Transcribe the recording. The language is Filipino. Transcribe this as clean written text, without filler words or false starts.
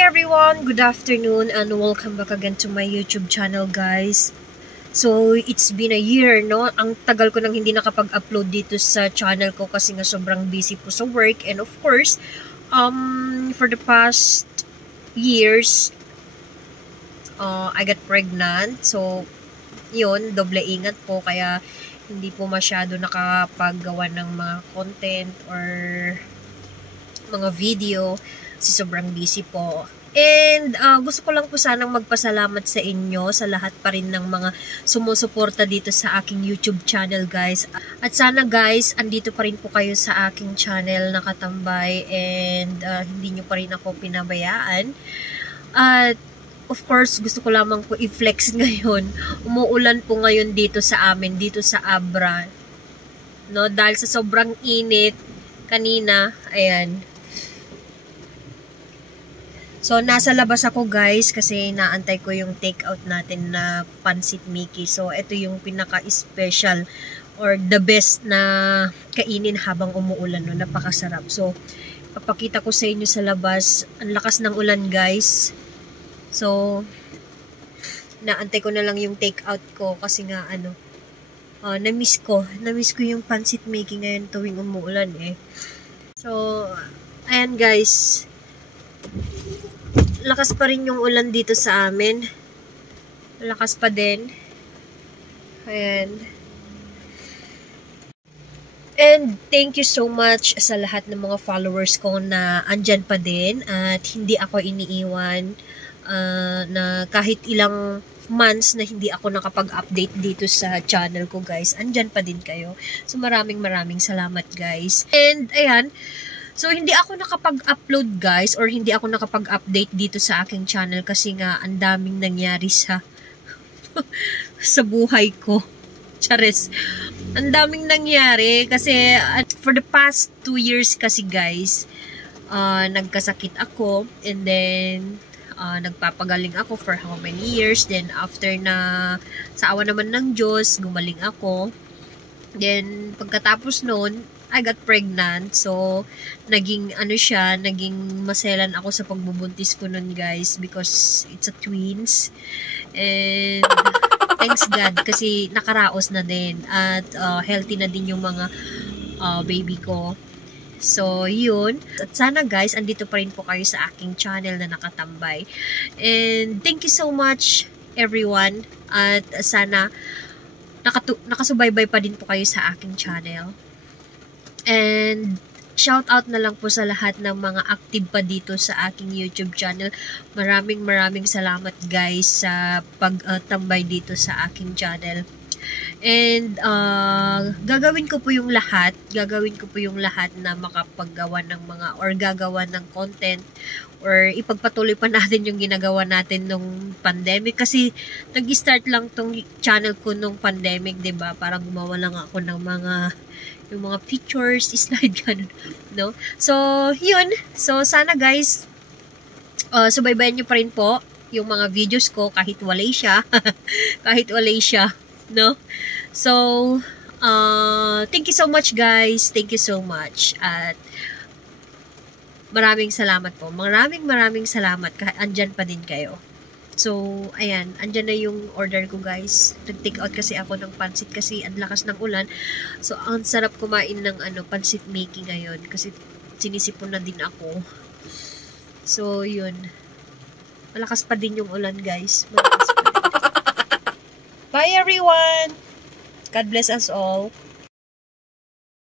everyone, good afternoon and welcome back again to my YouTube channel, guys. So it's been a year, no? Ang tagal ko nang hindi nakapag-upload dito sa channel ko kasi nga sobrang busy po sa work, and of course, for the past years, I got pregnant. So yun, doble ingat po, kaya hindi po masyado nakapaggawa ng mga content or mga video kasi sobrang busy po. And gusto ko lang po sanang magpasalamat sa inyo, sa lahat pa rin ng mga sumusuporta dito sa aking YouTube channel, guys. At sana, guys, andito pa rin po kayo sa aking channel nakatambay, and hindi nyo pa rin ako pinabayaan. At of course, gusto ko lamang po i-flex ngayon. Umuulan po ngayon dito sa amin, dito sa Abra. No, dahil sa sobrang init kanina, ayan. So, nasa labas ako, guys, kasi naantay ko yung take-out natin na Pansit Mickey. So, ito yung pinaka-special or the best na kainin habang umuulan, no? Napakasarap. So, papakita ko sa inyo sa labas. Ang lakas ng ulan, guys. So, naantay ko na lang yung take-out ko kasi nga, na-miss ko yung Pansit Mickey ngayon tuwing umuulan, eh. So, ayan, guys. Lakas pa rin yung ulan dito sa amin. Lakas pa din. Ayan. And thank you so much sa lahat ng mga followers ko na andyan pa din at hindi ako iniiwan, na kahit ilang months na hindi ako nakapag-update dito sa channel ko, guys. Andyan pa din kayo. So maraming salamat, guys. And ayan. So, hindi ako nakapag-upload, guys, or hindi ako nakapag-update dito sa aking channel kasi nga ang daming nangyari sa sa buhay ko. Charis. Ang daming nangyari kasi for the past 2 years kasi, guys, nagkasakit ako, and then nagpapagaling ako for how many years. Then, after na sa awa naman ng Diyos, gumaling ako. Then, pagkatapos noon, I got pregnant. So, naging maselan ako sa pagbubuntis ko nun, guys, because it's a twins. And thanks God kasi nakaraos na din at healthy na din yung mga baby ko. So, yun. At sana, guys, andito pa rin po kayo sa aking channel na nakatambay. And thank you so much, everyone. At sana nakasubaybay pa din po kayo sa aking channel. And shout out na lang po sa lahat ng mga active pa dito sa aking YouTube channel. Maraming salamat, guys, sa pagtambay dito sa aking channel. And gagawin ko po yung lahat na makapaggawa ng mga or gagawa ng content or ipagpatuloy pa natin yung ginagawa natin nung pandemic kasi nag-start lang tong channel ko nung pandemic, 'di ba? Parang gumawa lang ako ng yung mga pictures, slide ganun, no? So, yun. So, sana, guys, subaybayan nyo pa rin po yung mga videos ko kahit walay siya. Kahit walay siya, no? So, thank you so much, guys. Thank you so much. At maraming salamat po. Maraming salamat kahit andyan pa din kayo. So, ayan, andyan na yung order ko, guys. Nag-take out kasi ako ng pansit kasi ang lakas ng ulan. So, ang sarap kumain ng pansit making ngayon kasi sinisipon na din ako. So, yun. Malakas pa din yung ulan, guys. Malakas pa din. Bye, everyone! God bless us all.